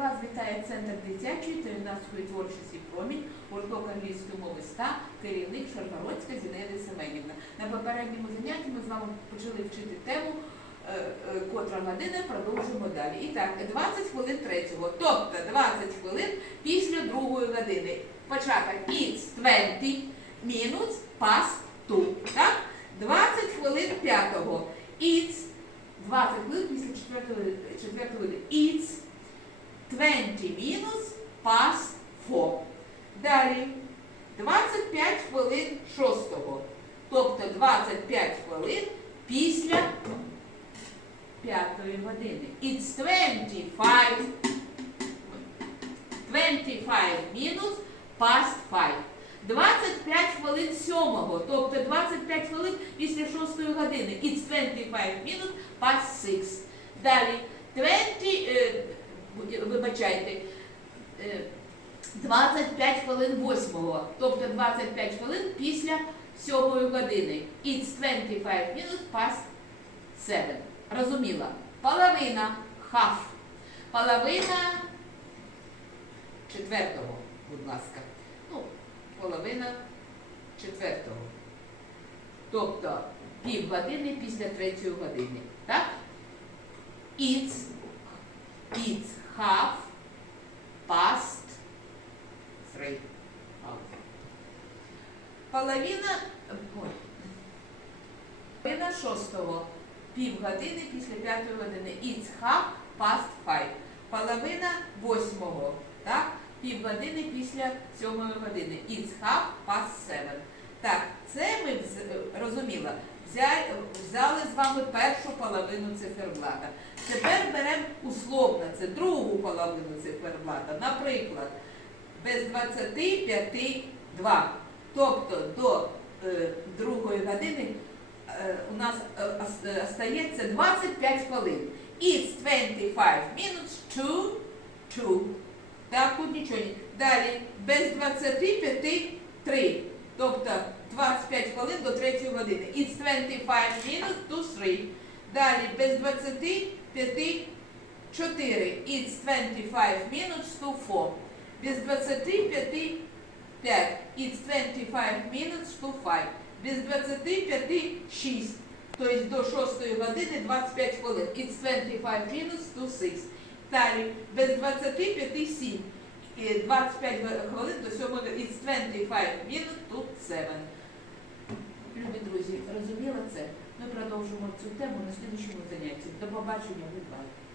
вас вітає Центр дитячої та юнацької творчості промінь, гурток англійської мови ста, керівник Шаргородська Зінаїда Семенівна. На попередньому занятті ми з вами почали вчити тему е, е, котра година, продовжуємо далі. І так, 20 хвилин третього, тобто 20 хвилин після другої години. Початок it's 20 minutes past 2. Так? 20 хвилин п'ятого. It's 20 хвилин після четвертої години. It's 20 minutes past 4. Далі 25 хвилин шостого. Тобто 25 хвилин після п'ятої години. It's 25 25 minutes past 5. 25 хвилин сьомого, тобто 25 хвилин після шостої години. It's 25 minutes past 6. Далі 20, е, вибачайте, е, 25 хвилин восьмого, тобто 25 хвилин після сьомої години. It's 25 minutes past 7. Розуміла? Половина, half. Половина четвертого, будь ласка. Ну, половина четвертого. Тобто півгодини після третьої години. Так? It's, it's half past three. Половина, половина шостого. Півгодини після п'ятої години. It's half past five. Половина восьмого. Так? Півгодини після сьомої години. It's half past seven. Так, це ми вз- розуміла. Взя- Взяли з вами першу половину циферблата. Тепер беремо условно, це другу половину циферблата. Наприклад, без 25 2. Тобто до е, другої години е, у нас е, е, остається 25 хвилин. It's 25 minutes to 2. Так, тут нічого. не- Далі без 25 3. Тобто 25 хвилин до 3 години. It's 25 minutes to 3. Далі без 25 4. It's 25 minutes to 4. Без 25 5. It's 25 minutes to 5. Без 25 6. Тобто до 6 години 25 хвилин. It's 25 minutes to 6. Далі без 25 7. І 25 хвилин до 7 години. It's 25 minutes to 7. Любі друзі, розуміла це? Ми продовжимо цю тему на слідчому занятті. До побачення, будь ласка.